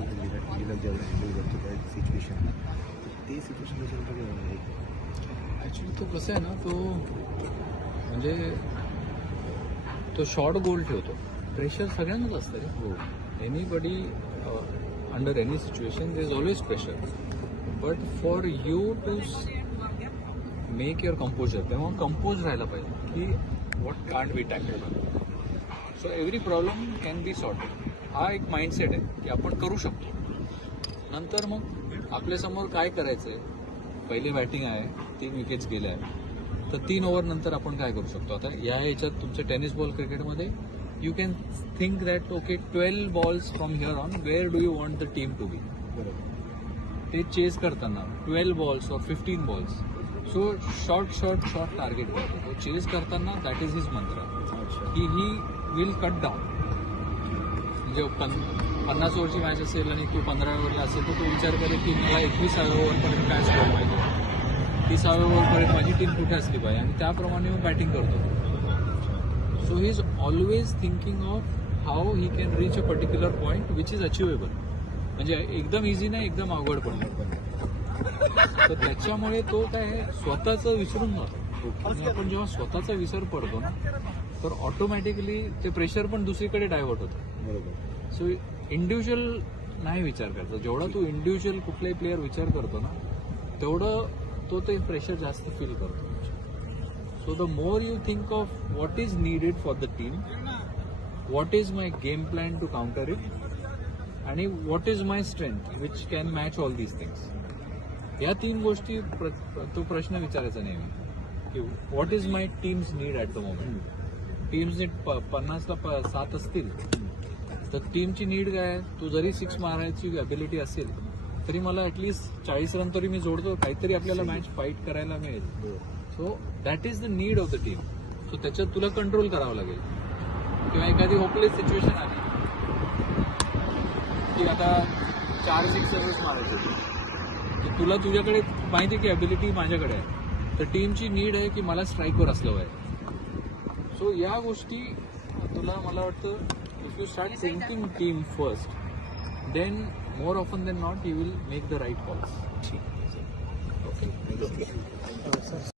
विराट कोहलीला जेवढं हँडल करतो त्या सिच्युएशनला, ते सिच्युएशन त्याच्यानंतर ॲक्च्युली तो कसं आहे ना, तो म्हणजे तो शॉर्ट गोल ठेवतो. प्रेशर सगळ्यांनाच असतं रे. हो. Anybody under any situation there is always pressure, but for you to make your composure, तेव्हा कंपोज राहायला पाहिजे की what can't be tackle. So every problem can be solved. हा एक माइंडसेट आहे की आपण करू शकतो. नंतर मग आपल्यासमोर काय करायचं आहे, पहिले बॅटिंग आहे, 3 विकेट्स गेल्या आहे, तर 3 ओव्हर नंतर आपण काय करू शकतो. आता या ह्याच्यात तुमच्या टेनिस बॉल क्रिकेटमध्ये you can think that okay 12 balls from here on where do you want the team to be. बरोबर. ते चेस करताना 12 बॉल्स और 15 बॉल्स, सो शॉर्ट टार्गेट करतो. तो चेस करताना दॅट इज हिज मंत्र की ही विल कट डाऊन. म्हणजे 50 ओव्हरची मॅच असेल आणि तो 15 ओव्हरला असेल तर तो विचार करेल की मला 21व्या ओव्हरपर्यंत काय स्कोर पाहिजे, 30व्या ओव्हरपर्यंत माझी टीम कुठे असली पाहिजे, आणि त्याप्रमाणे मग बॅटिंग करतो. So he is always thinking of how he can reach a particular point which is achievable. म्हणजे एकदम इझी नाही, एकदम अवघड पण नाही. तर त्याच्यामुळे तो काय स्वतःचं विसरून जातो. आणि आपण जेव्हा स्वतःचा विसर पडतो ना, तर ऑटोमॅटिकली ते प्रेशर पण दुसरीकडे डायव्हर्ट होतं. बरोबर. सो इंडिव्हिज्युअल नाही विचार करतो. जेवढा तू इंडिव्हिज्युअल कुठलाही प्लेअर विचार करतो ना, तेवढं तो ते प्रेशर जास्त फील करतो. So the more you think of what is needed for the team, what is my game plan to counter it, आणि what is my strength which can match all these things. या 3 गोष्टी तो प्रश्न विचारायचा नेहमी की what is my team's need at the moment. Team's need 50ला 7 असतील तर टीमची नीड काय आहे. तू जरी 6 मारायची अबिलिटी असेल तरी मला ॲटलिस्ट 40 रन तरी मी जोडतो, काहीतरी आपल्याला मॅच फाईट करायला मिळेल. So that is the need of the team. So त्याच्यात तुला कंट्रोल करावं लागेल. किंवा एखादी होपलेस सिच्युएशन आली की आता 4 सिक्सर्स मारायचे, की तुला तुझ्याकडे माहिती की अबिलिटी माझ्याकडे आहे, तर टीमची नीड आहे की मला स्ट्राईकवर असलं पाहिजे. सो या गोष्टी तुला, मला वाटतं, if you start thinking team first, then more often than not you will make the right calls. ठीक आहे. ओके.